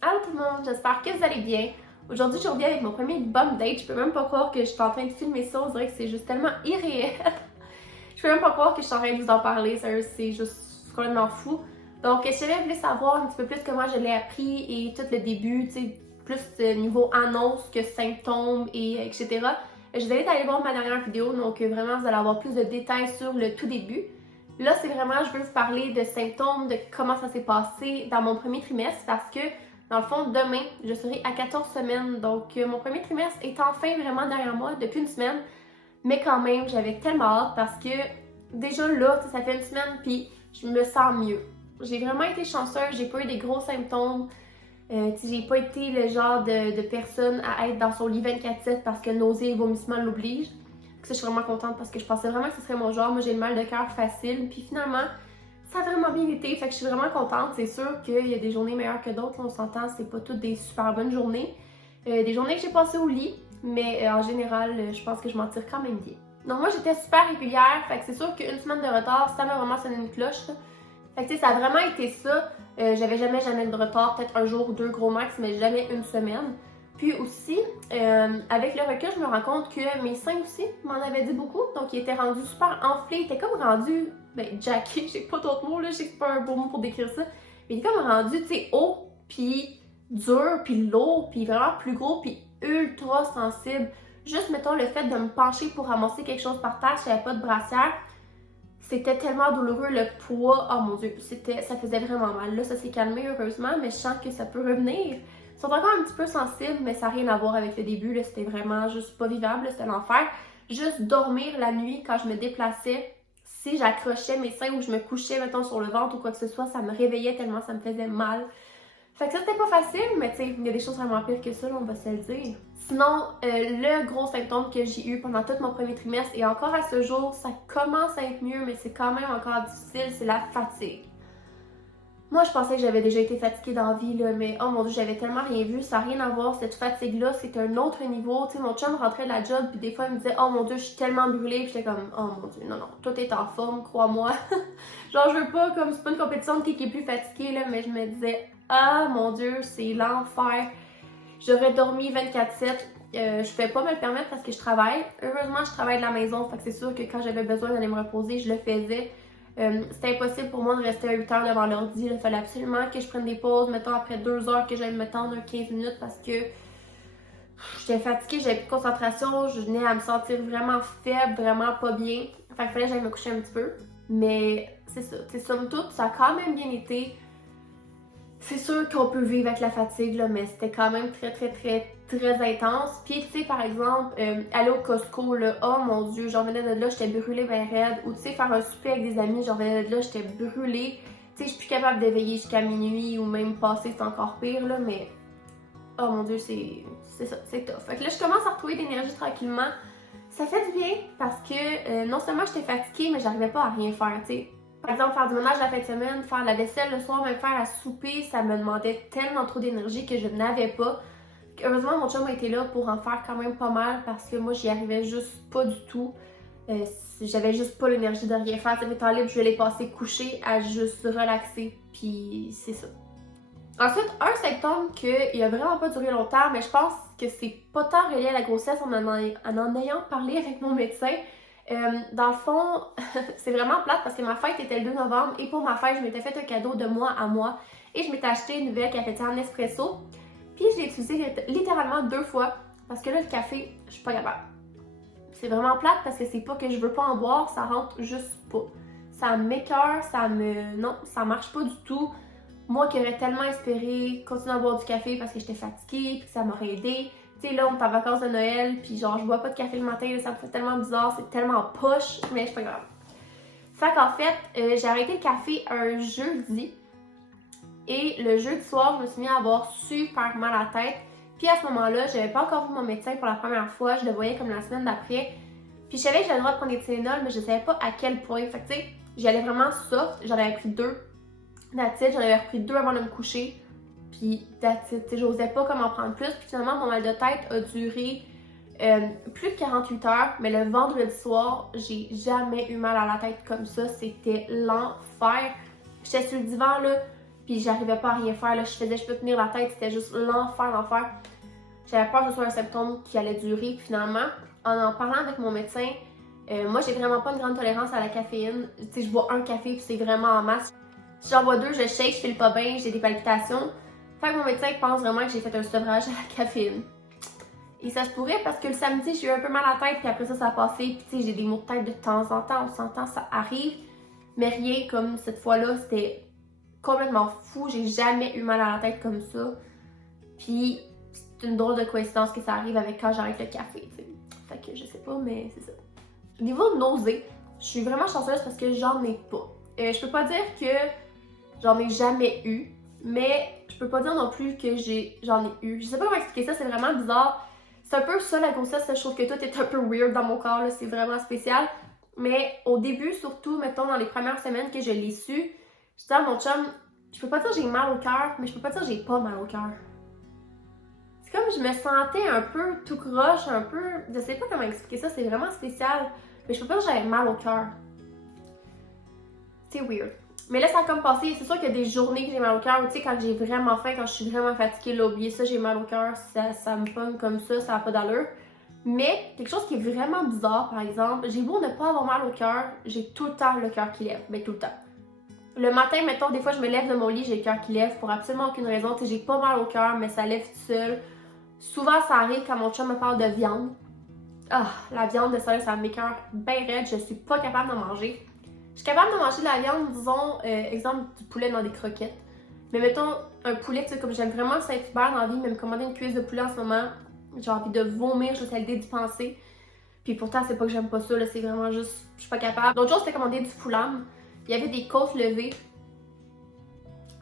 Allô tout le monde, j'espère que vous allez bien. Aujourd'hui, je reviens avec mon premier bum date. Je peux même pas croire que je suis en train de filmer ça. On dirait que c'est juste tellement irréel. Je peux même pas croire que je suis en train de vous en parler. Sérieux, c'est juste complètement fou. Donc, si j'avais voulu savoir un petit peu plus comment je l'ai appris et tout le début, tu sais, plus niveau annonce que symptômes et etc. Je vous invite à aller voir ma dernière vidéo. Donc, vraiment, vous allez avoir plus de détails sur le tout début. Là, c'est vraiment, je veux vous parler de symptômes, de comment ça s'est passé dans mon premier trimestre parce que dans le fond, demain, je serai à 14 semaines. Donc, mon premier trimestre est enfin vraiment derrière moi depuis une semaine. Mais quand même, j'avais tellement hâte parce que déjà là, ça fait une semaine, puis je me sens mieux. J'ai vraiment été chanceuse, j'ai pas eu des gros symptômes. J'ai pas été le genre de personne à être dans son lit 24/7 parce que nausées et vomissements l'obligent. Ça, je suis vraiment contente parce que je pensais vraiment que ce serait mon genre. Moi, j'ai le mal de cœur facile. Puis finalement, ça a vraiment bien été, fait que je suis vraiment contente. C'est sûr qu'il y a des journées meilleures que d'autres, on s'entend, c'est pas toutes des super bonnes journées. Des journées que j'ai passées au lit, mais en général, je pense que je m'en tire quand même bien. Donc moi, j'étais super régulière, fait que c'est sûr qu'une semaine de retard, ça m'a vraiment sonné une cloche. Fait que tu sais, ça a vraiment été ça. J'avais jamais de retard, peut-être un jour ou deux gros max, mais jamais une semaine. Puis aussi, avec le recul, je me rends compte que mes seins aussi m'en avaient dit beaucoup. Donc, ils étaient rendus super enflés. Ils étaient comme rendus, jackés, j'ai pas d'autres mots, là, je sais que c'est pas un beau mot pour décrire ça. Mais ils étaient comme rendus, tu sais, haut, puis dur, puis lourd, puis vraiment plus gros, puis ultra sensible. Juste, mettons, le fait de me pencher pour ramasser quelque chose par terre, si j'avais pas de brassière, c'était tellement douloureux, le poids, oh mon dieu, ça faisait vraiment mal. Là, ça s'est calmé heureusement, mais je sens que ça peut revenir. Ils sont encore un petit peu sensibles, mais ça n'a rien à voir avec le début, là, c'était vraiment juste pas vivable, c'était l'enfer. Juste dormir la nuit quand je me déplaçais, si j'accrochais mes seins ou je me couchais, mettons, sur le ventre ou quoi que ce soit, ça me réveillait tellement ça me faisait mal. Fait que ça, c'était pas facile, mais tu sais, il y a des choses vraiment pires que ça, là, on va se le dire. Sinon, le gros symptôme que j'ai eu pendant tout mon premier trimestre et encore à ce jour, ça commence à être mieux, mais c'est quand même encore difficile, c'est la fatigue. Moi, je pensais que j'avais déjà été fatiguée dans la vie, là, mais oh mon dieu, j'avais tellement rien vu, ça n'a rien à voir, cette fatigue-là, c'est un autre niveau. Tu sais, mon chum rentrait de la job, puis des fois, il me disait, oh mon dieu, je suis tellement brûlée, puis j'étais comme, oh mon dieu, non, tout est en forme, crois-moi. Genre, je veux pas, comme, c'est pas une compétition de qui est plus fatiguée, là, mais je me disais, ah mon dieu, c'est l'enfer. J'aurais dormi 24/7. Je pouvais pas me le permettre parce que je travaille. Heureusement, je travaille de la maison, fait que c'est sûr que quand j'avais besoin d'aller me reposer, je le faisais. C'était impossible pour moi de rester à 8 heures devant l'ordi. Il fallait absolument que je prenne des pauses, mettons après 2 heures, que j'aille me tendre 15 minutes parce que j'étais fatiguée, j'avais plus de concentration, je venais à me sentir vraiment faible, vraiment pas bien. Fait qu'il fallait que j'aille me coucher un petit peu. Mais c'est ça, somme toute, ça a quand même bien été. C'est sûr qu'on peut vivre avec la fatigue, là, mais c'était quand même très intense. Puis, tu sais, par exemple, aller au Costco, là, oh mon dieu, j'en venais de là, j'étais brûlée ben raide. Ou, tu sais, faire un souper avec des amis, j'en venais de là, j'étais brûlée. Tu sais, je suis plus capable d'éveiller jusqu'à minuit ou même passer, c'est encore pire, là, mais oh mon dieu, c'est ça, c'est tough. Fait que là, je commence à retrouver de l'énergie tranquillement. Ça fait du bien parce que non seulement j'étais fatiguée, mais j'arrivais pas à rien faire, tu sais. Par exemple, faire du ménage la fin de semaine, faire la vaisselle le soir, même faire à souper, ça me demandait tellement trop d'énergie que je n'avais pas. Heureusement, mon chum a été là pour en faire quand même pas mal parce que moi, j'y arrivais juste pas du tout. J'avais juste pas l'énergie de rien faire. Mes temps libres, je vais les passer couchés à juste relaxer, puis c'est ça. Ensuite, un symptôme qui a vraiment pas duré longtemps, mais je pense que c'est pas tant relié à la grossesse en ayant parlé avec mon médecin. Dans le fond, c'est vraiment plate parce que ma fête était le 2 novembre et pour ma fête, je m'étais fait un cadeau de moi à moi et je m'étais acheté une nouvelle cafetière Nespresso. Puis je l'ai utilisée littéralement 2 fois parce que là, le café, je suis pas capable. C'est vraiment plate parce que c'est pas que je veux pas en boire, ça rentre juste pas. Ça m'écoeure, non, ça marche pas du tout. Moi qui aurais tellement espéré continuer à boire du café parce que j'étais fatiguée puis que ça m'aurait aidé. Tu sais, là, on est en vacances de Noël, puis genre, je bois pas de café le matin, là, ça me fait tellement bizarre, c'est tellement poche, mais c'est pas grave. Fait qu'en fait, j'ai arrêté le café un jeudi, et le jeudi soir, je me suis mis à avoir super mal à la tête. Puis à ce moment-là, j'avais pas encore vu mon médecin pour la première fois, je le voyais comme la semaine d'après. Puis je savais que j'avais le droit de prendre des Tylenol, mais je savais pas à quel point. Fait que tu sais, j'y allais vraiment soft, j'en avais pris 2. That's it, j'en avais repris 2 avant de me coucher. Puis that's it, j'osais pas comme en prendre plus. Puis finalement, mon mal de tête a duré plus de 48 heures. Mais le vendredi soir, j'ai jamais eu mal à la tête comme ça. C'était l'enfer. J'étais sur le divan là, Puis j'arrivais pas à rien faire, là, je peux tenir la tête, c'était juste l'enfer. J'avais peur que ce soit un symptôme qui allait durer. Puis finalement, en parlant avec mon médecin, moi j'ai vraiment pas une grande tolérance à la caféine. Tu sais, je bois un café puis c'est vraiment en masse. Si j'en bois deux, je shake, je file pas bien, j'ai des palpitations. Fait que mon médecin pense vraiment que j'ai fait un sevrage à la caféine. Et ça se pourrait parce que le samedi, j'ai eu un peu mal à la tête, puis après ça a passé. Puis tu sais, j'ai des maux de tête de temps en temps, on s'entend, ça arrive. Mais rien comme cette fois-là, c'était complètement fou. J'ai jamais eu mal à la tête comme ça. Puis c'est une drôle de coïncidence que ça arrive avec quand j'arrête le café, tu sais. Fait que je sais pas, mais c'est ça. Niveau nausée, je suis vraiment chanceuse parce que j'en ai pas. Je peux pas dire que j'en ai jamais eu, mais je peux pas dire non plus que j'en ai eu. Je sais pas comment expliquer ça, c'est vraiment bizarre. C'est un peu ça la grossesse, je trouve que tout est un peu weird dans mon corps, c'est vraiment spécial. Mais au début, surtout, mettons dans les premières semaines que je l'ai su, je disais à mon chum, je peux pas dire j'ai mal au cœur, mais je peux pas dire j'ai pas mal au cœur. C'est comme je me sentais un peu tout croche, un peu... Je sais pas comment expliquer ça, c'est vraiment spécial. Mais je peux pas dire que j'avais mal au cœur. C'est weird. Mais là, ça a comme passé. C'est sûr qu'il y a des journées que j'ai mal au cœur. Tu sais, quand j'ai vraiment faim, quand je suis vraiment fatiguée, là, oubliez ça, j'ai mal au cœur. Ça me pogne comme ça n'a pas d'allure. Mais quelque chose qui est vraiment bizarre, par exemple, j'ai beau ne pas avoir mal au cœur, j'ai tout le temps le cœur qui lève. Mais tout le temps. Le matin, mettons, des fois, je me lève de mon lit, j'ai le cœur qui lève pour absolument aucune raison. Tu sais, j'ai pas mal au cœur, mais ça lève tout seul. Souvent, ça arrive quand mon chum me parle de viande. Ah, la viande, de ça m'écoeure bien raide. Je suis pas capable d'en manger. Je suis capable de manger de la viande, disons, exemple, du poulet dans des croquettes. Mais mettons, un poulet, tu sais, comme j'aime vraiment le Saint-Hubert dans la vie, mais me commander une cuisse de poulet en ce moment, j'ai envie de vomir, je vais le dépenser. Puis pourtant, c'est pas que j'aime pas ça, là, c'est vraiment juste, je suis pas capable. L'autre jour, c'était commandé du foulam. Il y avait des côtes levées.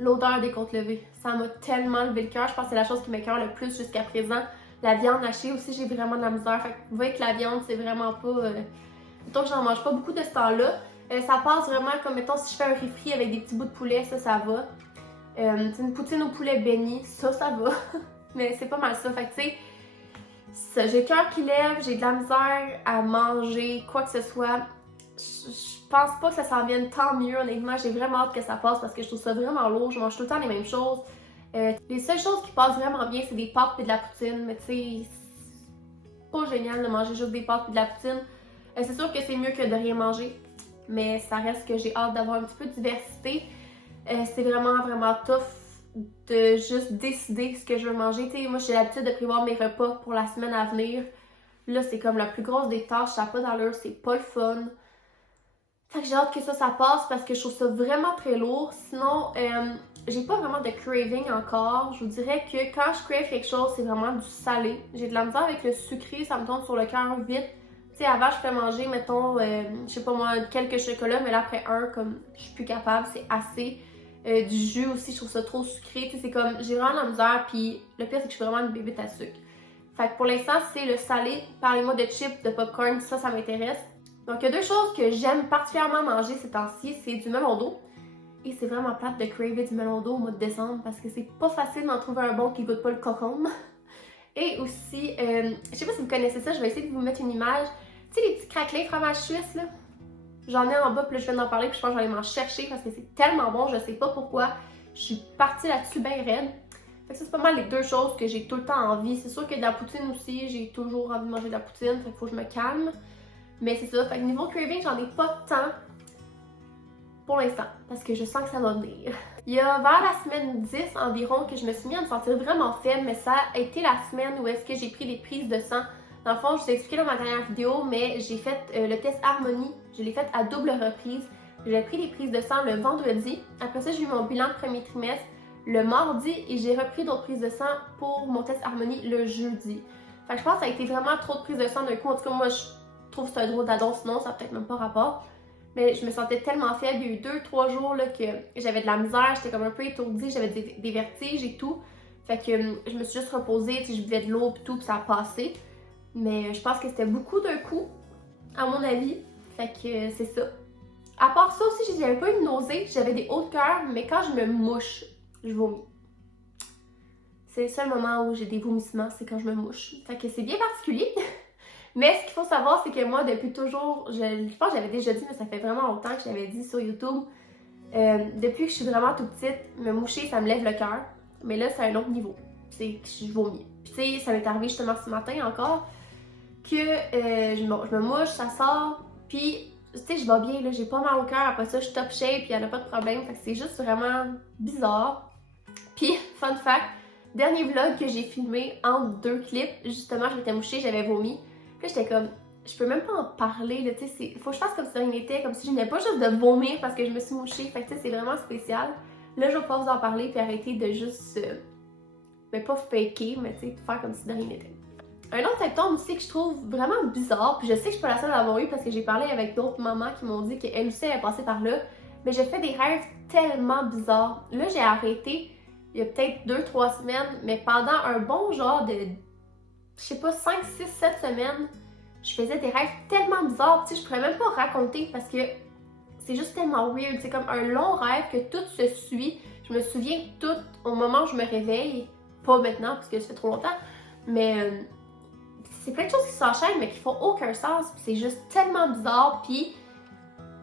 L'odeur des côtes levées, ça m'a tellement levé le cœur. Je pense que c'est la chose qui m'écoeure le plus jusqu'à présent. La viande hachée aussi, j'ai vraiment de la misère. Fait que vous voyez que la viande, c'est vraiment pas... Mettons que j'en mange pas beaucoup de ce temps-là. Ça passe vraiment comme, mettons, si je fais un riz frit avec des petits bouts de poulet, ça va. Une poutine au poulet béni, ça va. Mais c'est pas mal ça. Fait que tu sais, j'ai le cœur qui lève, j'ai de la misère à manger, quoi que ce soit. Je pense pas que ça s'en vienne tant mieux, honnêtement. J'ai vraiment hâte que ça passe parce que je trouve ça vraiment lourd. Je mange tout le temps les mêmes choses. Les seules choses qui passent vraiment bien, c'est des pâtes et de la poutine. Mais tu sais, c'est pas génial de manger juste des pâtes et de la poutine. C'est sûr que c'est mieux que de rien manger. Mais ça reste que j'ai hâte d'avoir un petit peu de diversité. C'est vraiment tough de juste décider ce que je veux manger. Tu sais, moi, j'ai l'habitude de prévoir mes repas pour la semaine à venir. Là, c'est comme la plus grosse des tâches. Ça n'a pas d'allure, c'est pas le fun. Fait que j'ai hâte que ça passe parce que je trouve ça vraiment très lourd. Sinon, j'ai pas vraiment de craving encore. Je vous dirais que quand je crave quelque chose, c'est vraiment du salé. J'ai de la misère avec le sucré, ça me tombe sur le cœur vite. Tu sais, avant, je fais manger, mettons, je sais pas moi, quelques chocolats, mais là, après un, comme, je suis plus capable, c'est assez. Du jus aussi, je trouve ça trop sucré. Tu sais, c'est comme, j'ai vraiment de la misère, puis le pire, c'est que je suis vraiment une bébête à sucre. Fait que pour l'instant, c'est le salé. Parlez-moi de chips, de popcorn, ça m'intéresse. Donc, il y a deux choses que j'aime particulièrement manger ces temps-ci, c'est du melon d'eau. Et c'est vraiment plate de craver du melon d'eau au mois de décembre parce que c'est pas facile d'en trouver un bon qui goûte pas le cocombe. Et aussi, je sais pas si vous connaissez ça, je vais essayer de vous mettre une image. Tu sais, les petits craquelins fromage suisse, là? J'en ai en bas, puis là, je viens d'en parler, puis je pense que je vais aller m'en chercher parce que c'est tellement bon, je sais pas pourquoi. Je suis partie là-dessus bien raide. Fait que ça, c'est pas mal les deux choses que j'ai tout le temps envie. C'est sûr que de la poutine aussi, j'ai toujours envie de manger de la poutine, fait qu'il faut que je me calme. Mais c'est ça, fait que niveau craving, j'en ai pas tant pour l'instant, parce que je sens que ça va venir. Il y a vers la semaine 10 environ que je me suis mis à me sentir vraiment faible, mais ça a été la semaine où est-ce que j'ai pris des prises de sang. Dans le fond, je vous ai expliqué dans ma dernière vidéo, mais j'ai fait le test Harmonie, je l'ai fait à double reprise. J'ai pris des prises de sang le vendredi, après ça j'ai eu mon bilan de premier trimestre le mardi et j'ai repris d'autres prises de sang pour mon test Harmonie le jeudi. Fait que je pense que ça a été vraiment trop de prises de sang d'un coup, en tout cas moi je trouve que c'est un drôle d'adon, sinon ça n'a peut-être même pas rapport. Mais je me sentais tellement faible, il y a eu 2-3 jours là, que j'avais de la misère, j'étais comme un peu étourdie, j'avais des vertiges et tout. Fait que je me suis juste reposée, je buvais de l'eau et tout, puis ça a passé. Mais je pense que c'était beaucoup d'un coup, à mon avis. Fait que c'est ça. À part ça aussi, j'avais pas eu de nausée, j'avais des hauts de cœur, mais quand je me mouche, je vomis. C'est le seul moment où j'ai des vomissements, c'est quand je me mouche. Fait que c'est bien particulier. Mais ce qu'il faut savoir, c'est que moi, depuis toujours, je pense que j'avais déjà dit, mais ça fait vraiment longtemps que je l'avais dit sur YouTube, Depuis que je suis vraiment toute petite, me moucher, ça me lève le cœur. Mais là, c'est un autre niveau. C'est que je vomis. Puis tu sais, ça m'est arrivé justement ce matin encore, que je me mouche, ça sort, puis tu sais, je vais bien, là, j'ai pas mal au cœur, après ça, je suis top shape, puis y'en a pas de problème, fait que c'est juste vraiment bizarre. Puis, fun fact, dernier vlog que j'ai filmé entre 2 clips, justement, je m'étais mouchée, j'avais vomi, puis j'étais comme, je peux même pas en parler, là, tu sais, faut que je fasse comme si rien n'était, comme si je venais pas juste de vomir parce que je me suis mouchée, fait que tu sais, c'est vraiment spécial. Là, je vais pas vous en parler, puis arrêter de juste, mais pas faker, mais tu sais, faire comme si de rien n'était. Un autre symptôme aussi que je trouve vraiment bizarre, puis je sais que je suis pas la seule à l'avoir eu parce que j'ai parlé avec d'autres mamans qui m'ont dit qu'elles aussi avaient passé par là, mais j'ai fait des rêves tellement bizarres. Là, j'ai arrêté il y a peut-être 2-3 semaines, mais pendant un bon genre de, je sais pas, 5, 6, 7 semaines, je faisais des rêves tellement bizarres, tu sais, je pourrais même pas raconter parce que c'est juste tellement weird. C'est comme un long rêve que tout se suit. Je me souviens tout au moment où je me réveille, pas maintenant parce que ça fait trop longtemps, mais c'est plein de choses qui s'enchaînent mais qui font aucun sens. C'est juste tellement bizarre. Puis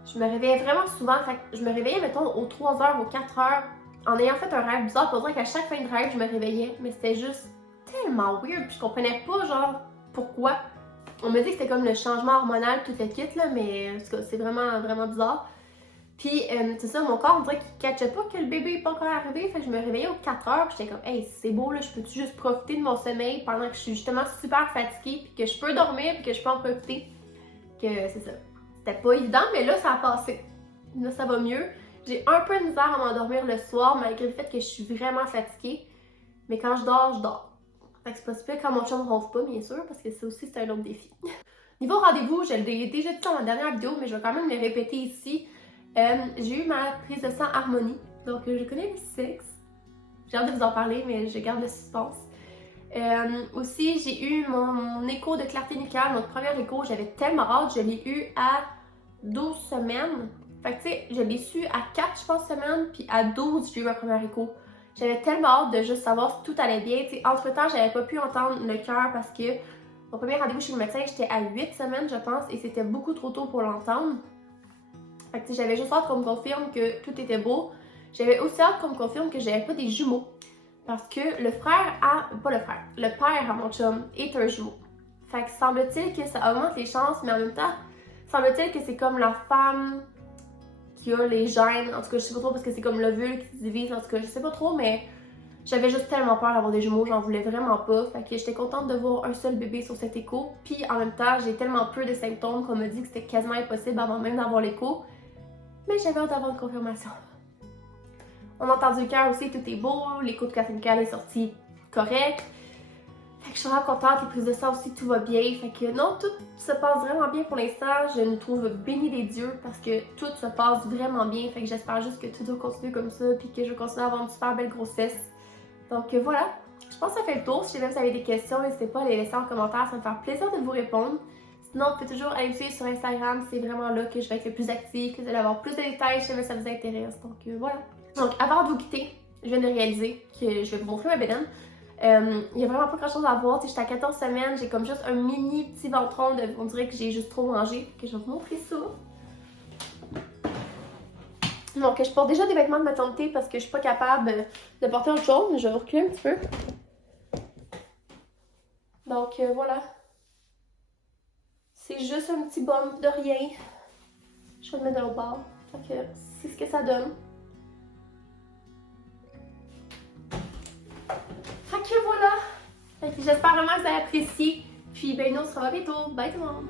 je me réveillais vraiment souvent. Fait que je me réveillais, mettons, aux 3h, aux 4h, en ayant fait un rêve bizarre. Pour dire qu'à chaque fin de rêve, je me réveillais. Mais c'était juste tellement weird. Puis je comprenais pas, genre, pourquoi. On me dit que c'était comme le changement hormonal, tout le kit, là, mais en tout cas, c'est vraiment, vraiment bizarre. Puis, c'est ça, mon corps, on dirait qu'il catchait pas que le bébé est pas encore arrivé. Fait que je me réveillais aux 4h, puis j'étais comme, hey, c'est beau, là, je peux-tu juste profiter de mon sommeil pendant que je suis justement super fatiguée, puis que je peux dormir, puis que je peux en profiter. Que c'est ça. C'était pas évident, mais là, ça a passé. Là, ça va mieux. J'ai un peu de misère à m'endormir le soir, malgré le fait que je suis vraiment fatiguée. Mais quand je dors, je dors. Fait que c'est pas super quand mon chum ronfle pas, bien sûr, parce que ça aussi, c'est un autre défi. Niveau rendez-vous, je l'ai déjà dit dans ma dernière vidéo, mais je vais quand même le répéter ici. J'ai eu ma prise de sang Harmonie, donc je connais le sexe. J'ai hâte de vous en parler, mais je garde le suspense. Aussi, j'ai eu mon écho de clarté nucléaire, notre premier écho, j'avais tellement hâte, je l'ai eu à 12 semaines. Fait que tu sais, je l'ai su à 4, je pense, semaines, puis à 12, j'ai eu ma première écho. J'avais tellement hâte de juste savoir si tout allait bien. T'sais, entre-temps, j'avais pas pu entendre le cœur parce que mon premier rendez-vous chez le médecin, j'étais à 8 semaines, je pense, et c'était beaucoup trop tôt pour l'entendre. Fait que j'avais juste hâte qu'on me confirme que tout était beau. J'avais aussi hâte qu'on me confirme que j'avais pas des jumeaux. Parce que le père à mon chum est un jumeau. Fait que semble-t-il que ça augmente les chances, mais en même temps, semble-t-il que c'est comme la femme qui a les gènes. En tout cas, je sais pas trop parce que c'est comme l'ovule qui se divise. En tout cas, je sais pas trop, mais j'avais juste tellement peur d'avoir des jumeaux, j'en voulais vraiment pas. Fait que j'étais contente de voir un seul bébé sur cet écho. Puis en même temps, j'ai tellement peu de symptômes qu'on m'a dit que c'était quasiment impossible avant même d'avoir l'écho. Mais j'avais hâte d'avoir une confirmation. On a entendu le cœur aussi, tout est beau. L'écho de Catherine Cal est sorti correct. Fait que je suis vraiment contente, les prises de sang aussi, tout va bien. Fait que non, tout se passe vraiment bien pour l'instant. Je me trouve bénie des dieux parce que tout se passe vraiment bien. Fait que j'espère juste que tout va continuer comme ça, puis que je vais continuer à avoir une super belle grossesse. Donc voilà, je pense que ça fait le tour. Si jamais vous avez des questions, n'hésitez pas à les laisser en commentaire, ça me fait plaisir de vous répondre. Sinon, vous pouvez toujours aller me suivre sur Instagram, c'est vraiment là que je vais être le plus active, que vous allez avoir plus de détails si jamais ça vous intéresse. Donc voilà. Donc avant de vous quitter, je viens de réaliser que je vais vous montrer ma bédaine. Il y a vraiment pas grand chose à voir. J'étais à 14 semaines, j'ai comme juste un mini petit ventron, on dirait que j'ai juste trop mangé. Que je vais vous montrer ça. Donc je porte déjà des vêtements de maternité parce que je suis pas capable de porter autre chose, mais je vais vous reculer un petit peu. Donc voilà. C'est juste un petit bump de rien. Je vais le mettre de l'autre bord. Fait que c'est ce que ça donne. Fait que voilà. Fait que j'espère vraiment que vous avez apprécié. Puis ben nous on se revoit bientôt. Bye tout le monde!